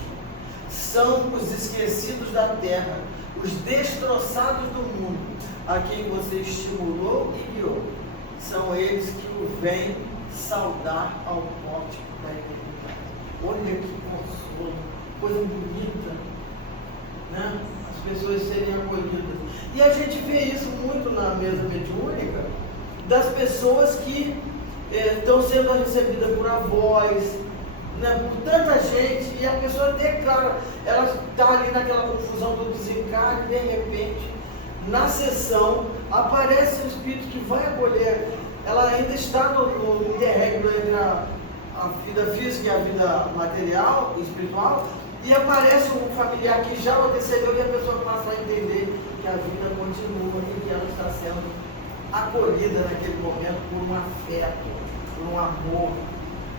São os esquecidos da terra, os destroçados do mundo, a quem você estimulou e guiou. São eles que o vêm saudar ao pórtico da eternidade. Olha que consolo, coisa bonita, né? As pessoas serem acolhidas. E a gente vê isso muito na mesa mediúnica, das pessoas que estão sendo recebidas por avós, né, por tanta gente, e a pessoa declara, ela está ali naquela confusão do desencarne, de repente, na sessão, aparece um espírito que vai acolher. Ela ainda está no interregno entre a vida física e a vida material e espiritual, e aparece um familiar que já o antecedeu, e a pessoa passa a entender que a vida continua e que ela está sendo acolhida naquele momento por um afeto, por um amor,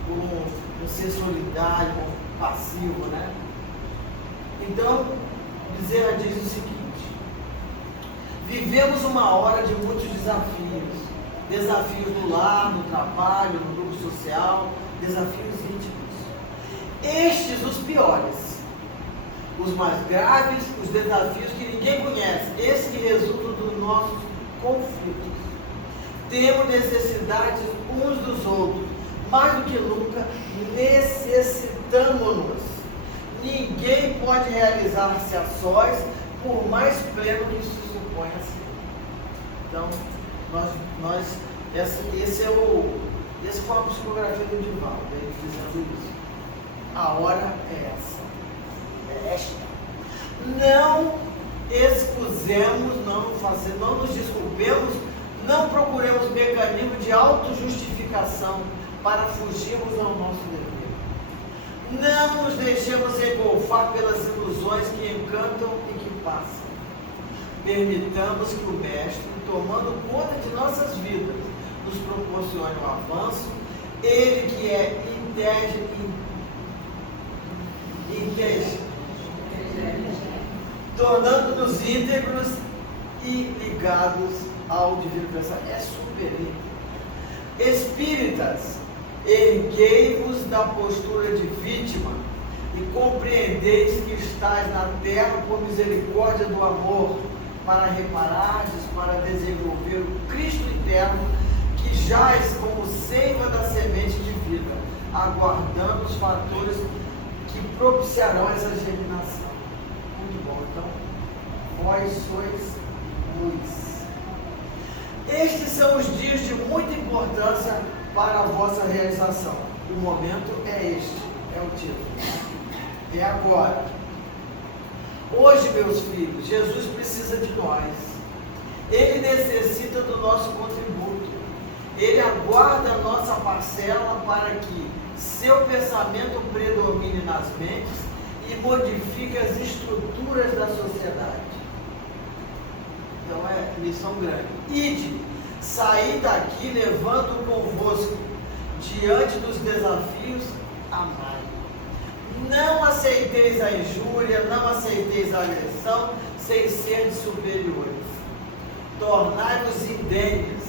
por um ser solidário, passivo, né? Então, Bezerra diz o seguinte: vivemos uma hora de muitos desafios. Desafios no lar, no trabalho, no grupo social, desafios íntimos. Estes os piores, os mais graves, os desafios que ninguém conhece, esses que resultam dos nossos conflitos. Temos necessidades uns dos outros, mais do que nunca necessitamos-nos. Ninguém pode realizar-se a sós, por mais pleno que se suponha ser. Então, esse foi uma psicografia do Divaldo, ele dizendo isso. A hora é essa, é esta. Não excusemos, não nos desculpemos, não procuremos mecanismo de autojustificação para fugirmos ao nosso dever. Não nos deixemos engolfar pelas ilusões que encantam e que passam. Permitamos que o Mestre, tomando conta de nossas vidas, nos proporcione um avanço, ele que é tornando-nos íntegros e ligados ao divino pensamento. É super íntegro. Espíritas, erguei-vos da postura de vítima e compreendeis que estáis na terra por misericórdia do amor, para reparardes, para desenvolver o Cristo eterno, que jaz como seiva da semente de vida, aguardando os fatores que propiciarão essa germinação. Muito bom. Então, vós sois luz. Estes são os dias de muita importância para a vossa realização. O momento é este, é o título. É agora. Hoje, meus filhos, Jesus precisa de nós. Ele necessita do nosso contributo. Ele aguarda a nossa parcela para que seu pensamento predomine nas mentes e modifique as estruturas da sociedade. Então é missão grande. Ide, saí daqui levando convosco, diante dos desafios, amai. Não aceiteis a injúria, não aceiteis a agressão, sem ser de superiores. Tornai-vos indênios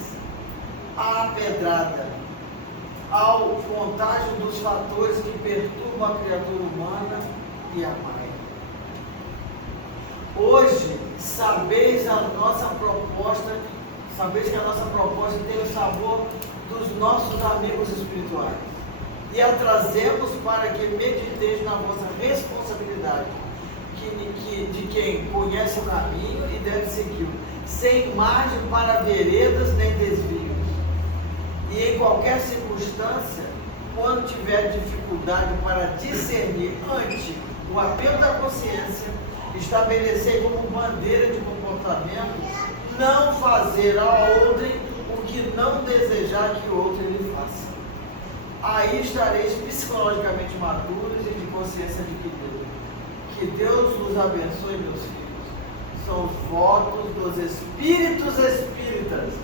à pedrada, ao contágio dos fatores que perturbam a criatura humana, e amai. Hoje, sabeis que a nossa proposta tem o sabor dos nossos amigos espirituais. E a trazemos para que mediteis na vossa responsabilidade, de quem conhece o caminho e deve segui-lo, sem margem para veredas nem desvios. E em qualquer circunstância, quando tiver dificuldade para discernir ante o apelo da consciência, estabelecer como bandeira de comportamento não fazer a outrem o que não desejar que outrem lhe faça. Aí estareis psicologicamente maduros e de consciência adquirida. Que Deus nos abençoe, meus filhos. São os votos dos espíritos espíritas.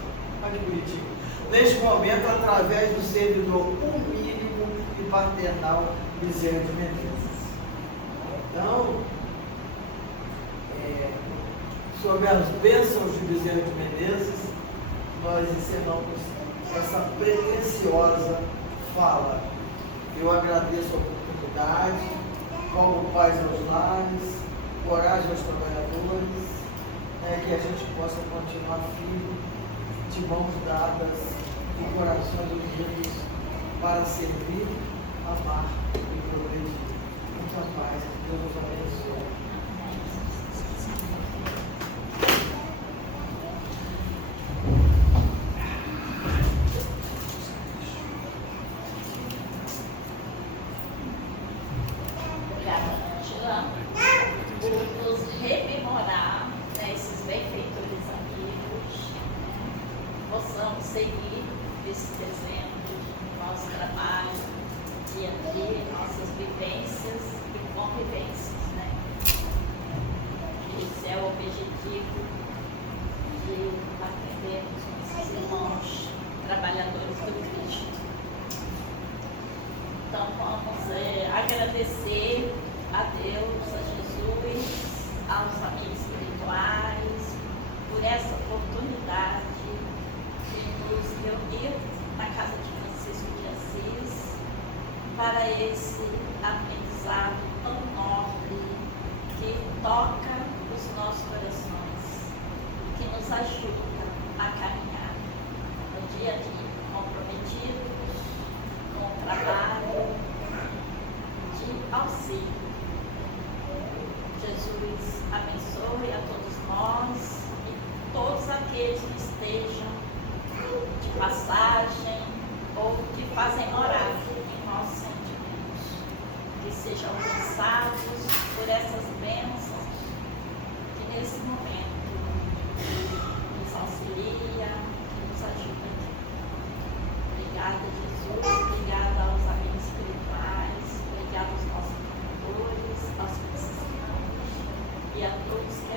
Olha que bonitinho. Neste momento, através do servidor humílimo e paternal Bezerra de Menezes. Então, sob as bênçãos de Bezerra de Menezes, nós ensinamos essa pretensiosa fala. Eu agradeço a oportunidade, como paz aos lares, coragem aos trabalhadores, que a gente possa continuar firme, de mãos dadas, de corações unidos, para servir, amar e progredir. Muita paz, que Deus nos abençoe. Seguir esse exemplo, nosso trabalho, dia a dia, nossas vivências e convivências, né? Esse é o objetivo de atendermos nossos irmãos trabalhadores do Cristo. Então vamos agradecer a Deus, a Jesus, aos amigos espirituais, por essa oportunidade nos reunir na casa de Francisco de Assis para esse aprendizado tão nobre que toca os nossos corações, que nos ajuda a caminhar no dia a dia, comprometidos com o trabalho de auxílio. Jesus abençoe a todos nós e todos aqueles que estejam de passagem ou que fazem morar em nossos sentimentos, que sejam alcançados por essas bênçãos que nesse momento nos auxilia, que nos ajuda. Obrigada, Jesus, obrigada aos amigos espirituais, obrigada aos nossos fundadores, aos cristãos e a todos que